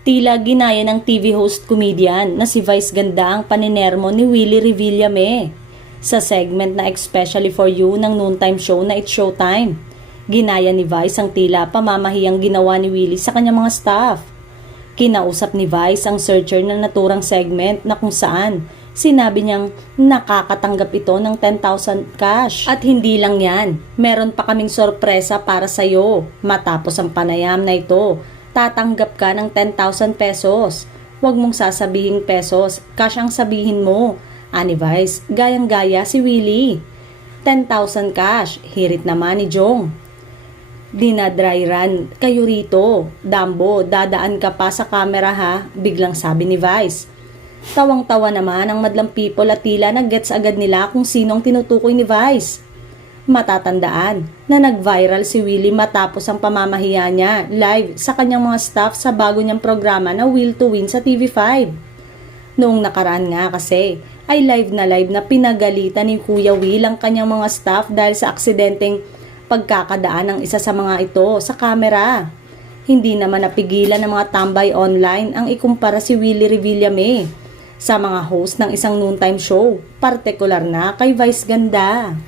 Tila ginaya ng TV host comedian na si Vice Ganda ang paninermo ni Willie Revillame sa segment na Especially for You ng noontime show na It's Showtime. Ginaya ni Vice ang tila pamamahiyang ginawa ni Willie sa kanyang mga staff. Kinausap ni Vice ang searcher na naturang segment na kung saan sinabi niyang nakakatanggap ito ng 10,000 cash. At hindi lang yan, meron pa kaming sorpresa para sa'yo. Matapos ang panayam na ito, tatanggap ka ng 10,000 pesos. Huwag mong sasabihing pesos, cash ang sabihin mo. Ani Vice, gayang-gaya si Willie. 10,000 cash, hirit naman ni Jong. Dinadry run kayo rito. Dambo, dadaan ka pa sa camera ha, biglang sabi ni Vice. Tawang-tawa naman ang madlang people at tila nag-gets agad nila kung sinong tinutukoy ni Vice. Matatandaan na nag-viral si Willie matapos ang pamamahiya niya live sa kanyang mga staff sa bago niyang programa na Will to Win sa TV5. Noong nakaraan nga kasi ay live na pinagalitan ni Kuya Will ang kanyang mga staff dahil sa aksidenteng pagkakadaan ng isa sa mga ito sa kamera. Hindi naman napigilan ng mga tambay online ang ikumpara si Willie Revillame sa mga host ng isang noontime show, partikular na kay Vice Ganda.